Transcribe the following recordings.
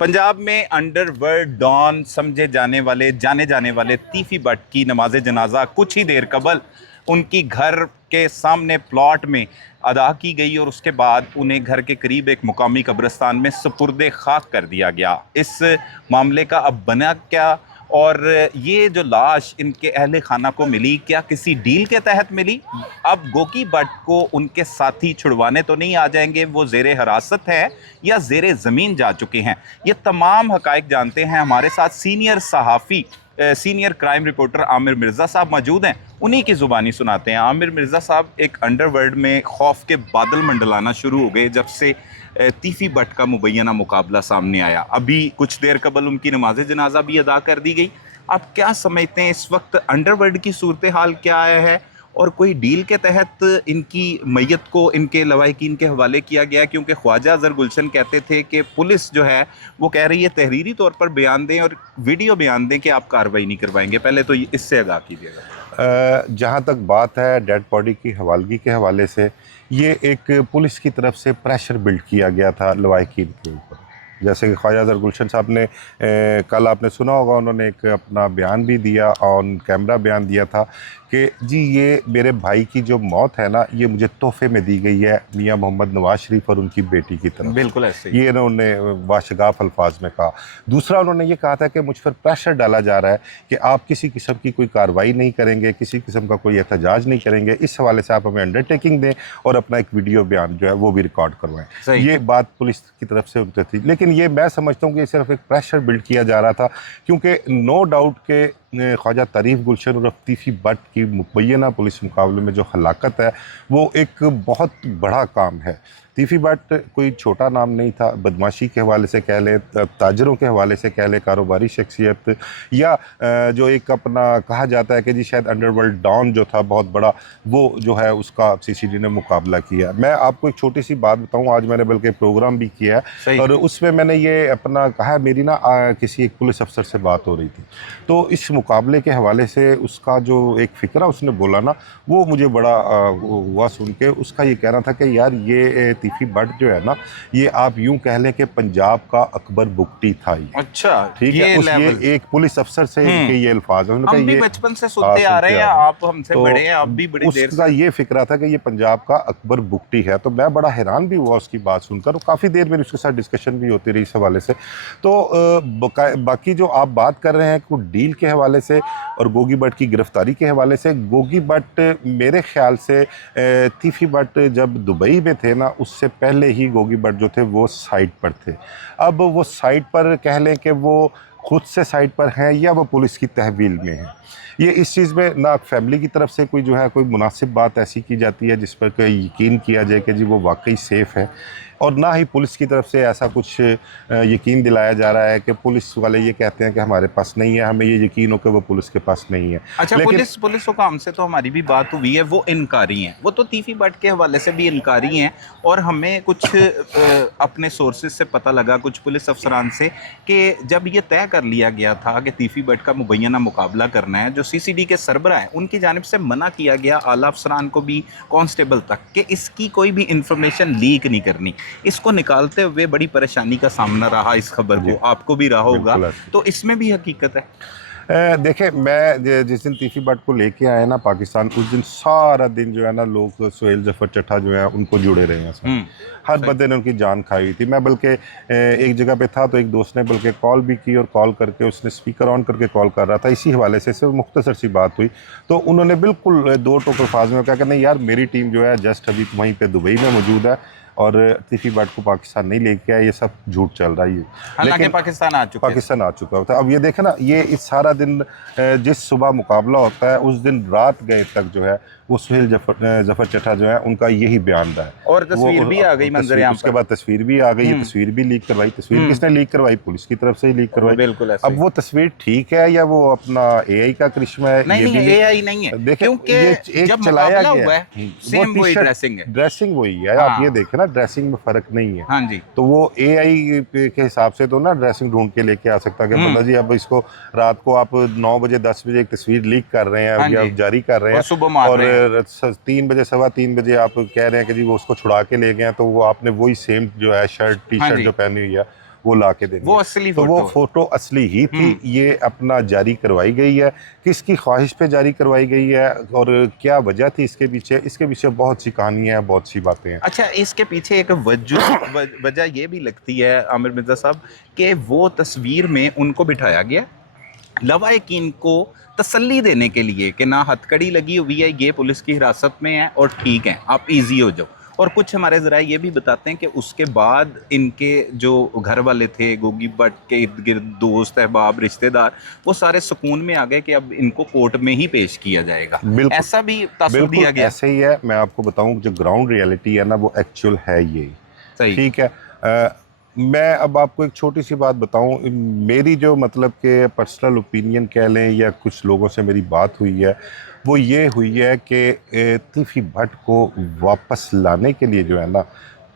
पंजाब में underworld don समझे जाने जाने वाले तीफी भट्ट की नमाज जनाजा कुछ ही देर कबल उनकी घर के सामने प्लॉट में अदा की गई और उसके बाद उन्हें घर के करीब एक मुकामी कब्रिस्तान में सुपुर्दे खाक कर दिया गया। इस मामले का अब बना क्या, और ये जो लाश इनके अहले खाना को मिली, क्या किसी डील के तहत मिली? अब गोगी भट्ट को उनके साथी छुड़वाने तो नहीं आ जाएंगे, वो ज़ेरे हिरासत है या ज़ेरे ज़मीन जा चुके हैं? ये तमाम हकाइक जानते हैं। हमारे साथ सीनियर सहाफ़ी, senior crime reporter Aamir Mirza साहब मौजूद हैं, उन्हीं की ज़ुबानी सुनाते हैं। आमिर मिर्ज़ा साहब, एक अंडरवर्ल्ड में खौफ के बादल मंडलाना शुरू हो गए जब से तीफी भट्ट का मुबैना मुकाबला सामने आया। अभी कुछ देर कबल उनकी नमाज जनाजा भी अदा कर दी गई। आप क्या समझते हैं इस वक्त अंडरवर्ल्ड की सूरत हाल क्या है, और कोई डील के तहत इनकी मैयत को इनके लवाहिकीन के हवाले किया गया? क्योंकि ख्वाजा अजहर गुलशन कहते थे कि पुलिस जो है वो कह रही है तहरीरी तौर पर बयान दें और वीडियो बयान दें कि आप कार्रवाई नहीं करवाएंगे। पहले तो इससे आगाह कीजिएगा। जहाँ तक बात है डेड बॉडी की हवालगी के हवाले से, ये एक पुलिस की तरफ से प्रेशर बिल्ड किया गया था लवाहिकीन के ऊपर। जैसे कि ख्वाजा अजहर गुलशन साहब ने कल आपने सुना होगा, उन्होंने एक अपना बयान भी दिया, ऑन कैमरा बयान दिया था कि जी ये मेरे भाई की जो मौत है ना, ये मुझे तोहफे में दी गई है मियां मोहम्मद नवाज शरीफ और उनकी बेटी की तरफ। बिल्कुल ऐसे ये उन्होंने बाशगाफ अल्फाज में कहा। दूसरा, उन्होंने ये कहा था कि मुझ पर प्रेशर डाला जा रहा है कि आप किसी किस्म की कोई कार्रवाई नहीं करेंगे, किसी किस्म का कोई एहतजाज नहीं करेंगे, इस हवाले से आप हमें अंडरटेकिंग दें और अपना एक वीडियो बयान जो है वो भी रिकॉर्ड करवाएं। ये बात पुलिस की तरफ से उनसे थी, लेकिन ये मैं समझता हूँ कि सिर्फ एक प्रेशर बिल्ड किया जा रहा था, क्योंकि नो डाउट के ख्वाजा तारीफ गुलशन और तीफी भट्ट की मुबैना पुलिस मुकाबले में जो हलाकत है वो एक बहुत बड़ा काम है। तीफी भट्ट कोई छोटा नाम नहीं था। बदमाशी के हवाले से कह लें, ताजरों के हवाले से कह लें, कारोबारी शख्सियत, या जो एक अपना कहा जाता है कि जी शायद अंडरवर्ल्ड डॉन जो था बहुत बड़ा, वो जो है उसका सीसीडी ने मुकाबला किया। मैं आपको एक छोटी सी बात बताऊं, आज मैंने बल्कि प्रोग्राम भी किया है और उसमें मैंने ये अपना कहा, मेरी ना किसी एक पुलिस अफसर से बात हो रही थी, तो इस मुकाबले के हवाले से उसका जो एक फ़िक्रा उसने बोला ना, वो मुझे बड़ा हुआ सुन के। उसका ये कहना था कि यार ये तीफी भट्ट जो है ना, ये आप यूं कह लें कि पंजाब का अकबर बुगटी था ये। अच्छा, ठीक है, ये एक पुलिस अफसर से इनके ये अल्फाज हैं। हम भी बचपन से सुनते आ रहे हैं, आप हमसे बड़े हैं, आप भी बड़ी देर से। उसका ये फिक्रा था कि ये पंजाब का अकबर बुगटी है। तो मैं बड़ा हैरान भी हुआ उसकी बात सुनकर, और काफ़ी देर मेरी उसके साथ डिस्कशन भी होती रही इस हवाले से। तो बाकी जो आप बात कर रहे हैं कुछ डील के हवाले से और गोगी भट्ट की गिरफ्तारी के हवाले से, गोगी भट्ट मेरे ख्याल से तीफी भट्ट जब दुबई में थे ना, उससे पहले ही गोगी भट्ट जो थे वो साइट पर थे। अब वो साइट पर कह लें कि वो खुद से साइट पर हैं या वो पुलिस की तहवील में हैं, ये इस चीज़ में ना फैमिली की तरफ से कोई जो है कोई मुनासिब बात ऐसी की जाती है जिस पर कोई यकीन किया जाए कि जी वो वाकई सेफ़ है, और ना ही पुलिस की तरफ से ऐसा कुछ यकीन दिलाया जा रहा है कि पुलिस वाले ये कहते हैं कि हमारे पास नहीं है, हमें ये यकीन हो कि वो पुलिस के पास नहीं है। अच्छा, पुलिस हुकाम से तो हमारी भी बात हुई है, वो इनकारी हैं, वो तो तीफी भट्ट के हवाले से भी इनकारी हैं, और हमें कुछ अपने सोर्सेज से पता लगा, कुछ पुलिस अफसरान से, कि जब ये तय कर लिया गया था कि तीफी भट्ट का मुबैना मुकाबला करना है, जो सीसीडी के सरबरा हैं उनकी जानिब से मना किया गया आला अफसरान को भी, कांस्टेबल तक, कि इसकी कोई भी इंफॉर्मेशन लीक नहीं करनी। इसको निकालते हुए बड़ी परेशानी का सामना रहा इस खबर को, आपको भी रहा होगा, तो इसमें भी हकीकत है। देखें, मैं जिस दिन तीफी भट्ट को लेके आए ना पाकिस्तान, उस दिन सारा दिन जो है ना लोग सुहेल जफर चट्टा जो है उनको जुड़े रहे हैं। हर बंदे ने उनकी जान खाई हुई थी। मैं बल्कि एक जगह पे था तो एक दोस्त ने बल्कि कॉल भी की, और कॉल करके उसने स्पीकर ऑन करके कॉल कर रहा था, इसी हवाले से सिर्फ मुख्तसर सी बात हुई। तो उन्होंने बिल्कुल दो टोक अल्फाज में कहा कि नहीं यार, मेरी टीम जो है जस्ट अभी वहीं पर दुबई में मौजूद है और तीफी भट्ट को पाकिस्तान नहीं लेके आया, ये सब झूठ चल रहा है। हालांकि पाकिस्तान आ चुका होता है। अब ये देखें ना, ये इस सारा दिन जिस सुबह मुकाबला होता है उस दिन रात गए तक जो है वो सुहेल जफर चट्टा जो है उनका यही बयान रहा है, और तस्वीर भी आ गई मंजर आम। उसके बाद तस्वीर भी आ गई, ये तस्वीर भी लीक करवाई। तस्वीर किसने लीक करवाई? पुलिस की तरफ से ही लीक करवाई। बिल्कुल। अब वो तस्वीर ठीक है या वो अपना AI का करिश्मा है? नहीं, AI नहीं है, देखिए क्योंकि जब चलाया गया है सेम वही ड्रेसिंग वही है। आप ये देखें ना, ड्रेसिंग में फर्क नहीं है। हाँ जी। तो वो AI के हिसाब से तो ना ड्रेसिंग ढूंढ के लेके आ सकता है कि मतलब जी अब इसको रात को आप 9 बजे 10 बजे एक तस्वीर लीक कर रहे हैं, या जारी कर रहे हैं, और 3 बजे 3:15 बजे आप कह रहे हैं कि जी वो उसको छुड़ा के ले गए हैं, तो वो आपने वही सेम जो है शर्ट टी शर्ट जो पहनी हुई है वो ला के देंगे। वो असली तो वो फ़ोटो असली ही थी, ये अपना जारी करवाई गई है। किसकी ख्वाहिश पे जारी करवाई गई है और क्या वजह थी इसके पीछे बहुत सी कहानियाँ हैं, बहुत सी बातें हैं। अच्छा, इसके पीछे एक वजह ये भी लगती है आमिर मिर्ज़ा साहब कि वो तस्वीर में उनको बिठाया गया लवाहिकीन को तसल्ली देने के लिए कि ना हथकड़ी लगी हुई है, ये पुलिस की हिरासत में है और ठीक है, आप इजी हो जाओ। और कुछ हमारे ज़रा ये भी बताते हैं कि उसके बाद इनके जो घर वाले थे, गोगी भट्ट के इर्द गिर्द दोस्त अहबाब रिश्तेदार, वो सारे सुकून में आ गए कि अब इनको कोर्ट में ही पेश किया जाएगा। ऐसा भी तासुर दिया गया। ऐसे ही है। मैं आपको बताऊं, जो ग्राउंड रियलिटी है ना, वो एक्चुअल है ये। सही। ठीक है। मैं अब आपको एक छोटी सी बात बताऊं। मेरी जो मतलब के पर्सनल ओपिनियन कह लें या कुछ लोगों से मेरी बात हुई है, वो ये हुई है कि तीफी भट्ट को वापस लाने के लिए जो है ना,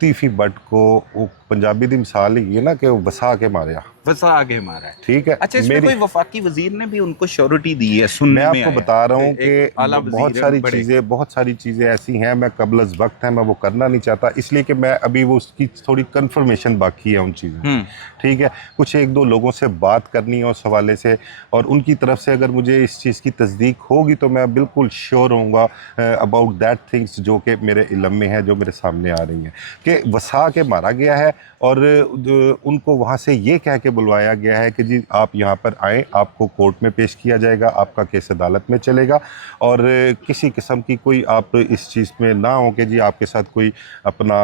तीफी भट्ट को वो पंजाबी की मिसाल ही है ना कि वो बसा के मारिया, वसा आगे मारा है। ठीक है। अच्छा, इसमें कोई वफाकी वजीर ने भी उनको श्योरिटी दी है? सुनने मैं में आपको आया बता रहा हूँ एक आला कि वजीर बहुत सारी चीज़ें ऐसी हैं, मैं कबल वक्त है, मैं वो करना नहीं चाहता, इसलिए कि मैं अभी वो उसकी थोड़ी कंफर्मेशन बाकी है उन चीज़ों की। ठीक है, कुछ एक दो लोगों से बात करनी है उस हवाले से, और उनकी तरफ से अगर मुझे इस चीज़ की तस्दीक होगी तो मैं बिल्कुल श्योर होऊंगा अबाउट दैट थिंग्स जो कि मेरे इल्म में है, जो मेरे सामने आ रही हैं, कि वसा के मारा गया है और उनको वहाँ से ये कह के बुलवाया गया है कि जी आप यहाँ पर आएँ, आपको कोर्ट में पेश किया जाएगा, आपका केस अदालत में चलेगा, और किसी किस्म की कोई आप इस चीज़ में ना हो कि जी आपके साथ कोई अपना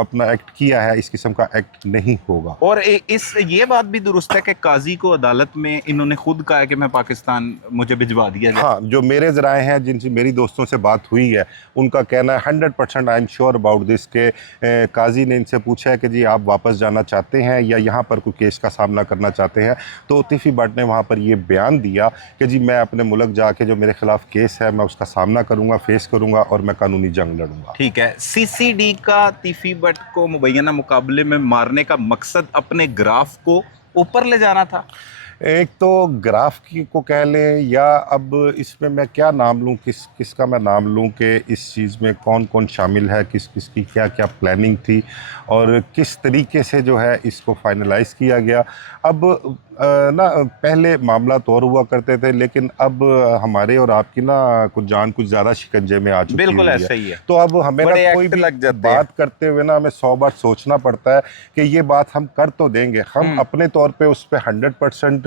अपना एक्ट किया है, इस किस्म का एक्ट नहीं होगा। और ये बात भी दुरुस्त है कि काजी को अदालत में इन्होंने खुद कहा है कि मैं पाकिस्तान, मुझे भिजवा दिया जाए। हाँ, जो मेरे ज़राए हैं, जिनसे मेरी दोस्तों से बात हुई है, उनका कहना है 100% I am sure about this के काजी ने इनसे पूछा है कि जी आप वापस जाना चाहते हैं या यहाँ पर कोई केस का सामना करना चाहते हैं, तो तीफी भट्ट ने वहाँ पर ये बयान दिया कि जी मैं अपने मुल्क जाके जो मेरे खिलाफ केस है मैं उसका सामना करूँगा, फेस करूँगा और मैं कानूनी जंग लड़ूंगा। ठीक है। सीसीडी का तीफी भट्ट को मुबैना मुकाबले में मारने का मकसद अपने ग्राफ को ऊपर ले जाना था। एक तो ग्राफ की को कह लें, या अब इसमें मैं क्या नाम लूँ, किसका मैं नाम लूँ कि इस चीज़ में कौन कौन शामिल है, किसकी क्या क्या प्लानिंग थी और किस तरीके से जो है इसको फाइनलाइज किया गया। अब ना पहले मामला तो और हुआ करते थे, लेकिन अब हमारे और आपकी ना कुछ जान कुछ ज़्यादा शिकंजे में आ चुकी है। बिल्कुल ऐसा ही है। तो अब हमें ना कोई भी बात करते हुए ना हमें 100 बार सोचना पड़ता है कि ये बात हम कर तो देंगे, हम अपने तौर पे उस पर 100%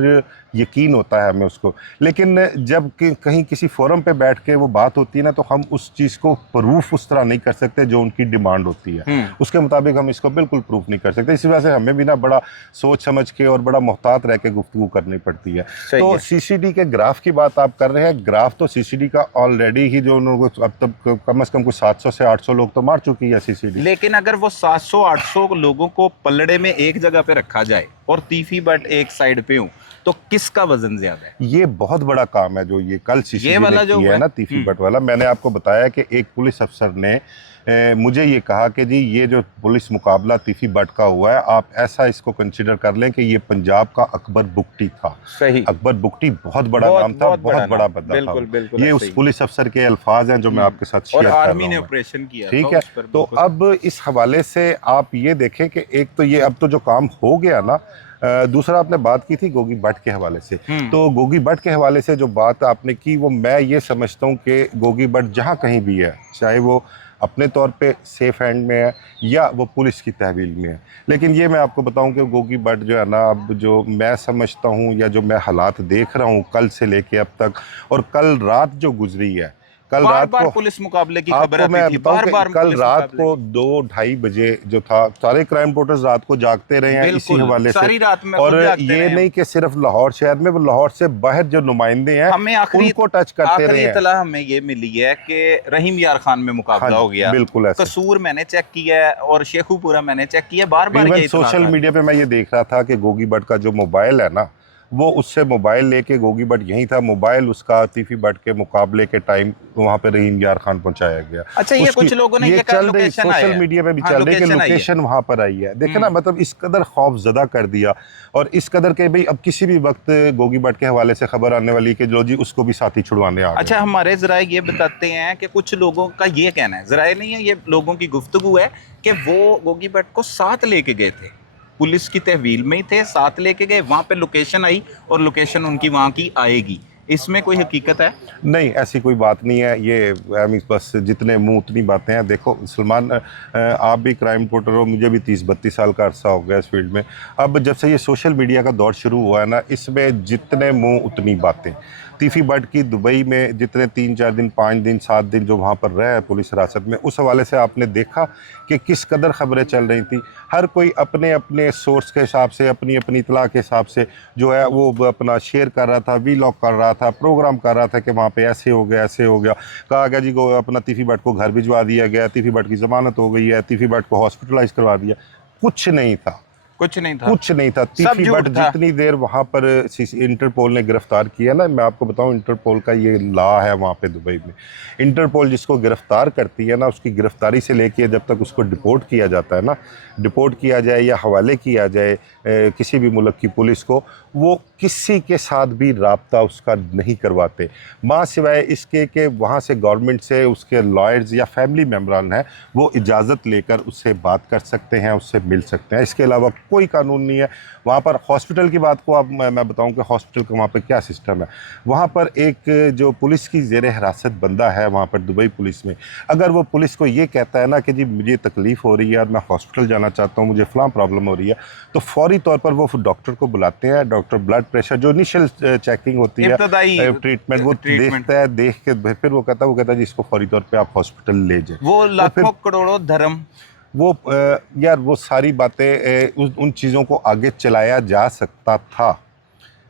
यकीन होता है हमें उसको, लेकिन जब कहीं किसी फोरम पे बैठ के वो बात होती है ना, तो हम उस चीज़ को प्रूफ उस तरह नहीं कर सकते जो उनकी डिमांड होती है, उसके मुताबिक हम इसको बिल्कुल प्रूफ नहीं कर सकते। इसी वजह से हमें भी ना बड़ा सोच समझ के और बड़ा मोहतात रह के गुफ्तगू करनी पड़ती है। तो सीसीडी के ग्राफ की बात आप कर रहे हैं, ग्राफ तो सीसीडी का ऑलरेडी ही जो उन्होंने अब तक कम से कम कुछ 700 से 800 लोग तो मार चुकी है सीसीडी। लेकिन अगर वो 700-800 लोगों को पलड़े में एक जगह पे रखा जाए और तीफी भट्ट एक साइड पे हो, तो किसका वजन ज्यादा है? ये बहुत बड़ा काम है जो ये कल सीसीडी ने किया है ना, तीफी भट्ट वाला। मैंने आपको बताया कि एक पुलिस अफसर ने मुझे ये कहा कि जी ये जो पुलिस मुकाबला तीफी भट्ट का हुआ है, आप ऐसा इसको कंसिडर कर लें कि ये पंजाब का अकबर बुगटी था। सही। अकबर बुगटी बहुत बड़ा नाम था, बहुत बड़ा बंदा था। ये उस पुलिस अफसर के अल्फाज हैं जो मैं आपके साथ शेयर कर रहा हूं। आर्मी ने ऑपरेशन किया, ठीक है। तो अब इस हवाले से आप ये देखें कि एक तो ये अब तो जो काम हो गया ना, दूसरा आपने बात की थी गोगी भट्ट के हवाले से, तो गोगी भट्ट के हवाले से जो बात आपने की, वो मैं ये समझता हूँ कि गोगी भट्ट जहाँ कहीं भी है, चाहे वो अपने तौर पे सेफ हैंड में है या वो पुलिस की तहवील में है, लेकिन ये मैं आपको बताऊं कि गोगी भट्ट जो है ना, अब जो मैं समझता हूं या जो मैं हालात देख रहा हूं कल से लेके अब तक, और कल रात जो गुजरी है, कल रात को पुलिस मुकाबले की खबर आती थी, बार कल रात को 2-2:30 बजे जो था, सारे क्राइम रिपोर्टर्स रात को जागते रहे हैं इसी हवाले से। रात में और ये नहीं कि सिर्फ लाहौर शहर में, वो लाहौर से बाहर जो नुमाइंदे हैं उनको टच करते रहे हैं। इत्तला हमें ये मिली है कि रहीम यार खान में मुकाबला हो गया। बिल्कुल ऐसा। कसूर मैंने चेक किया है और शेखुपुरा मैंने चेक किया, बार-बार ये सोशल मीडिया पे मैं ये देख रहा था कि गोगी भट्ट का जो मोबाइल है ना, वो उससे मोबाइल लेके गोगी भट्ट यहीं था, मोबाइल उसका तीफी भट्ट के मुकाबले के टाइम वहाँ पे रहीम यार खान पहुंचाया गया। अच्छा, ये कुछ लोगों ने ये चल रही सोशल मीडिया पे भी चल रही है कि लोकेशन वहाँ पर आई है। देखे ना, मतलब इस कदर खौफजदा कर दिया, और इस कदर के भाई अब किसी भी वक्त गोगी भट्ट के हवाले से खबर आने वाली कि लो जी उसको भी साथी छुड़वाने आ गए। अच्छा, हमारे ज़राए ये बताते हैं कि कुछ लोगों का ये कहना है, ज़राए नहीं है, ये लोगों की गुफ्तगू है कि वो गोगी भट्ट को साथ लेके गए थे, पुलिस की तहवील में ही थे, साथ लेके गए, वहाँ पे लोकेशन आई और लोकेशन उनकी वहाँ की आएगी, इसमें कोई हकीकत है? नहीं, ऐसी कोई बात नहीं है। ये बस जितने मुंह उतनी बातें हैं। देखो सलमान, आप भी क्राइम रिपोर्टर हो, मुझे भी 30-32 साल का अरसा हो गया इस फील्ड में। अब जब से ये सोशल मीडिया का दौर शुरू हुआ है ना, इसमें जितने मुंह उतनी बातें। तीफी बट की दुबई में जितने 3-4 दिन, 5 दिन, 7 दिन जो वहाँ पर रहे पुलिस हिरासत में, उस हवाले से आपने देखा कि किस कदर खबरें चल रही थी। हर कोई अपने अपने सोर्स के हिसाब से, अपनी अपनी इतला के हिसाब से जो है वो अपना शेयर कर रहा था, वीलॉग कर रहा था, प्रोग्राम कर रहा था कि वहाँ पे ऐसे हो गया, ऐसे हो गया। कहा गया जी को अपना तीफी बट को घर भिजवा दिया गया, तीफी बट की ज़मानत हो गई है, तीफी बट को हॉस्पिटलाइज करवा दिया। कुछ नहीं था, कुछ नहीं था, कुछ नहीं था। तीफी झूठ बट था। जितनी देर वहाँ पर इंटरपोल ने गिरफ्तार किया ना, मैं आपको बताऊं, इंटरपोल का ये लॉ है वहाँ पे दुबई में। इंटरपोल जिसको गिरफ्तार करती है ना, उसकी गिरफ्तारी से लेके जब तक उसको डिपोर्ट किया जाता है ना, डिपोर्ट किया जाए या हवाले किया जाए किसी भी मुल्क की पुलिस को, वो किसी के साथ भी राब्ता उसका नहीं करवाते, माँ सिवाय इसके कि वहाँ से गवर्नमेंट से उसके लॉयर्स या फैमिली मेम्बरान हैं वो इजाज़त लेकर उससे बात कर सकते हैं, उससे मिल सकते हैं। इसके अलावा कोई कानून नहीं है वहाँ पर। हॉस्पिटल की बात को अब मैं बताऊं कि हॉस्पिटल का वहाँ पर क्या सिस्टम है। वहाँ पर एक जो पुलिस की ज़ेर हिरासत बंदा है वहाँ पर दुबई पुलिस में, अगर वो पुलिस को ये कहता है ना कि जी मुझे तकलीफ़ हो रही है और मैं हॉस्पिटल जाना चाहता हूँ, मुझे फ़लाँ प्रॉब्लम हो रही है, तो फौरी तौर पर वो डॉक्टर को बुलाते हैं। डॉक्टर ब्लड प्रेशर जो इनिशियल चेकिंग होती है, ट्रीटमेंट, वो देखता है, देख के फिर वो कहता है जी इसको फौरी तौर पर आप हॉस्पिटल ले जाए। वो लाखों करोड़ों धर्म, वो यार वो सारी बातें उन चीज़ों को आगे चलाया जा सकता था,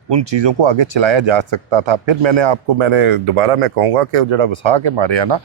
उन चीज़ों को आगे चलाया जा सकता था। फिर मैंने दोबारा मैं कहूँगा कि जरा वसा के मारे है ना,